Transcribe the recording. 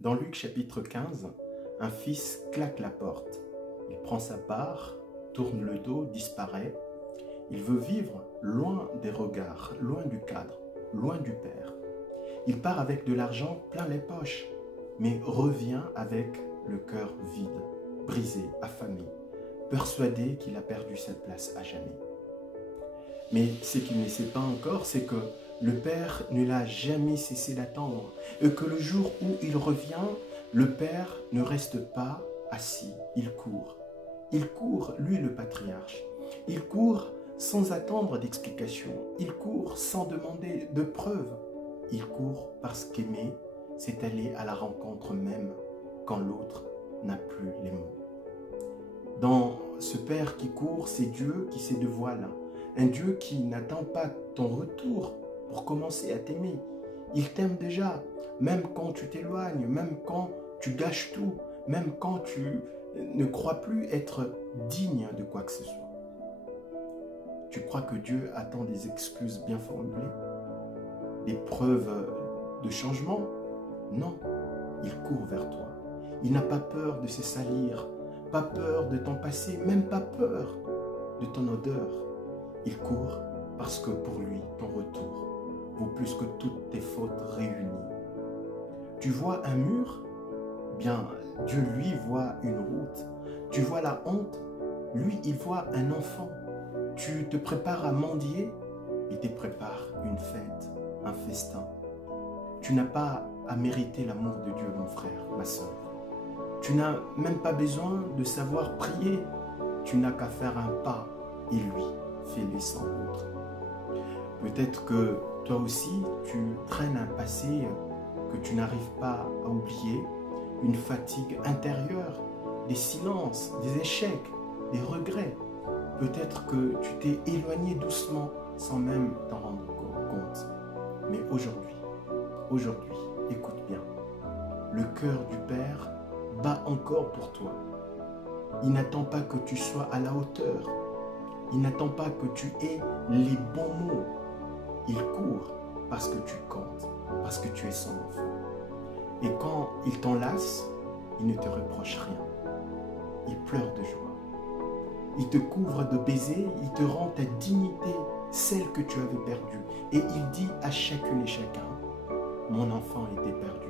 Dans Luc chapitre 15, un fils claque la porte. Il prend sa part, tourne le dos, disparaît. Il veut vivre loin des regards, loin du cadre, loin du père. Il part avec de l'argent plein les poches, mais revient avec le cœur vide, brisé, affamé, persuadé qu'il a perdu sa place à jamais. Mais ce qu'il ne sait pas encore, c'est que le Père ne l'a jamais cessé d'attendre et que le jour où il revient, le Père ne reste pas assis, il court. Il court, lui le patriarche. Il court sans attendre d'explication. Il court sans demander de preuves. Il court parce qu'aimer, c'est aller à la rencontre même quand l'autre n'a plus les mots. Dans ce Père qui court, c'est Dieu qui se dévoile. Un Dieu qui n'attend pas ton retour pour commencer à t'aimer. Il t'aime déjà, même quand tu t'éloignes, même quand tu gâches tout, même quand tu ne crois plus être digne de quoi que ce soit. Tu crois que Dieu attend des excuses bien formulées? Des preuves de changement? Non, il court vers toi. Il n'a pas peur de se salir, pas peur de ton passé, même pas peur de ton odeur. Il court parce que pour lui, ton retour vaut plus que toutes tes fautes réunies. Tu vois un mur? Bien, Dieu, lui, voit une route. Tu vois la honte? Lui, il voit un enfant. Tu te prépares à mendier? Il te prépare une fête, un festin. Tu n'as pas à mériter l'amour de Dieu, mon frère, ma soeur. Tu n'as même pas besoin de savoir prier. Tu n'as qu'à faire un pas et lui fait les 100 autres. Peut-être que toi aussi, tu traînes un passé que tu n'arrives pas à oublier, une fatigue intérieure, des silences, des échecs, des regrets. Peut-être que tu t'es éloigné doucement sans même t'en rendre compte. Mais aujourd'hui, écoute bien, le cœur du Père bat encore pour toi. Il n'attend pas que tu sois à la hauteur. Il n'attend pas que tu aies les bons mots. Il court parce que tu comptes, parce que tu es son enfant. Et quand il t'enlace, il ne te reproche rien. Il pleure de joie. Il te couvre de baisers, il te rend ta dignité, celle que tu avais perdue. Et il dit à chacune et chacun, mon enfant était perdu,